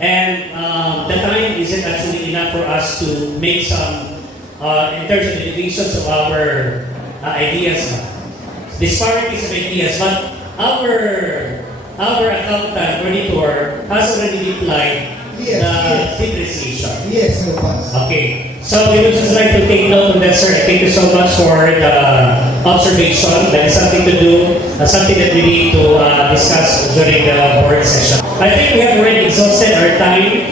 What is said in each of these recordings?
And the time isn't actually enough for us to make some, in terms of the divisions of our ideas, disparities of ideas, but our accountant auditor has already applied the depreciation. Yes, no pass. Okay, so we would just like to take note of that, sir. Thank you so much for the observation. That is something to do, something that we need to discuss during the board session. I think we have already exhausted our time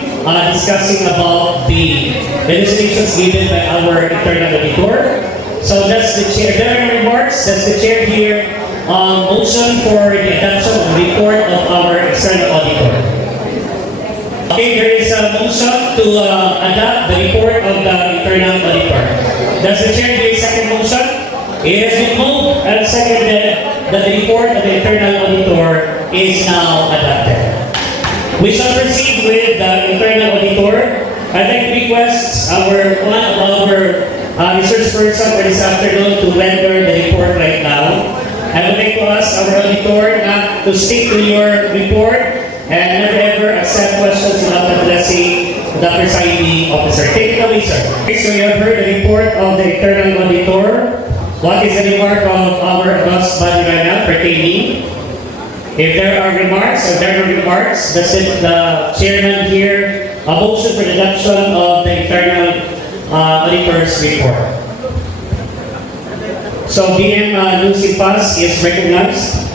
discussing about the illustrations given by our internal auditor. So that's the chair. There are remarks. That's the chair here. Motion for the adoption of the report of our external auditor. Okay, there is a motion to adopt the report of the internal auditor. Does the chair give a second motion? It has been moved and seconded that the report of the internal auditor is now adopted. We shall proceed with the internal auditor. I'd like to request one of our research person for this afternoon to render the report right now. I would like to ask our auditor not to stick to your report and never ever accept questions without addressing the presiding officer. Take it away, sir. Okay, so you have heard the report of the internal auditor. What is the remark of our august body right now pertaining? If there are remarks, that's it. The chairman here, a motion for the adoption of the internal auditor's report. So BM Lucy Paz is recognized.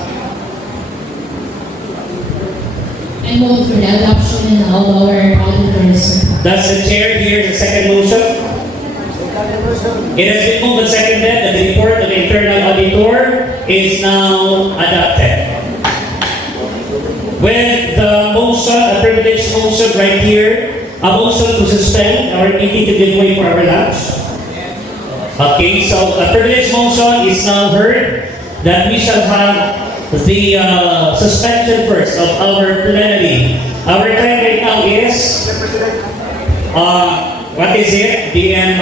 I move for the adoption of our auditors. Does the chair hear the second motion? It has been moved and seconded that the report of the internal auditor is now adopted. With the motion, a privileged motion right here, a motion to suspend our meeting to give way for our lunch. Okay, so a privileged motion is now heard that we shall have the suspension first of our plenary. Our time right now is, what is it? DM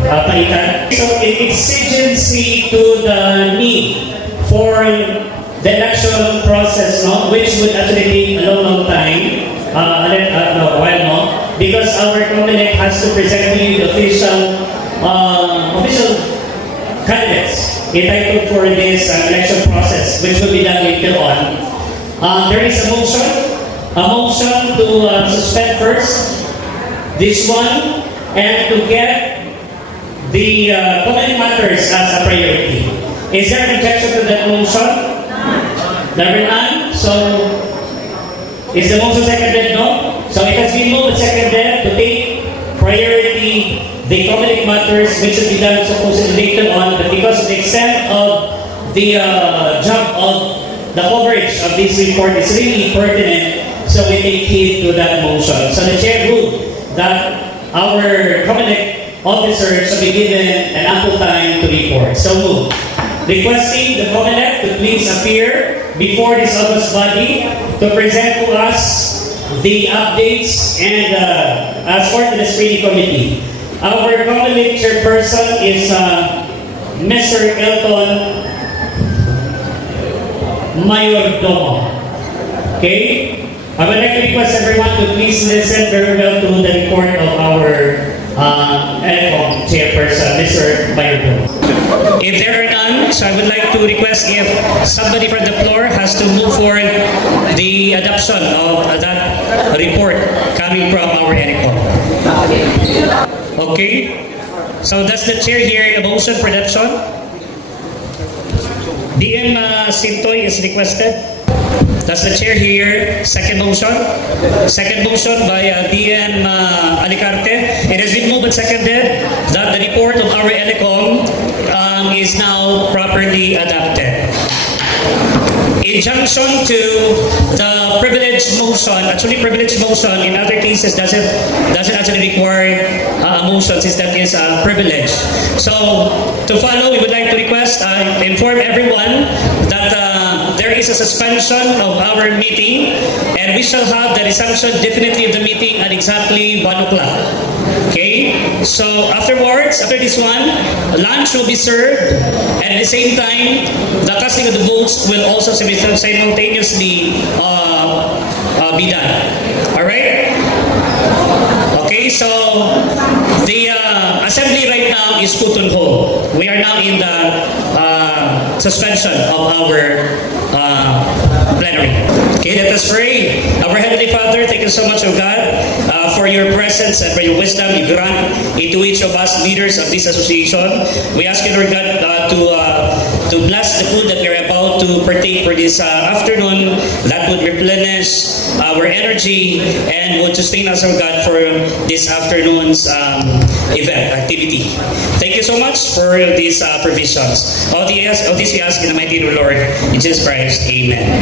Palitan. So in exigency to the need for the election process, no, which would actually take a long time, a while more, because our Comelec has to present to you the official candidates entitled for this election process, which will be done later on. There is a motion to suspend first this one and to get the Comelec matters as a priority. Is there an objection to that motion? Number none. So is the motion seconded? No. So it has been moved and seconded to take priority the Comelec matters, which should be done supposedly later on, but because of the extent of the job of the coverage of this report is really pertinent, so we take heed to that motion. So the chair ruled that our Comelec officers shall be given an ample time to report. So moved. Requesting the Comelec to please appear before this august body to present to us the updates and as part of the screening committee. Our Comelec chairperson is Mr. Elton Mayordomo. Okay? I would like to request everyone to please listen very well to the report of our ELCOM chairperson, Mr. Mayordomo. If there are none, so I would like to request if somebody from the floor has to move forward the adoption of that report coming from our ELCOM. Okay? So does the chair hear the motion for adoption? DM Sintoy is requested. Does the chair hear second motion? Second motion by DM Alicarte. It has been moved and seconded that the report of our ELCOM is now properly adopted. In junction to the privileged motion, actually privileged motion in other cases doesn't actually require a motion since that is privilege. So to follow, we would like to request, inform everyone that there is a suspension of our meeting and we shall have the resumption definitely of the meeting at exactly 1 o'clock. Okay? So afterwards, after this one, lunch will be served and at the same time, the casting of the votes will also simultaneously be done. Alright? so the assembly right now is put on hold. We are now in the suspension of our plenary. Okay, let us pray. Our Heavenly Father, thank you so much, O God, for your presence and for your wisdom you grant into each of us leaders of this association. We ask you, Lord God, to bless the food that we are about to partake for this afternoon, that would replenish our energy and would sustain us, O God, for this afternoon's event, activity. Thank you so much for these provisions. All this we ask in the mighty name of the Lord, in Jesus Christ. Amen.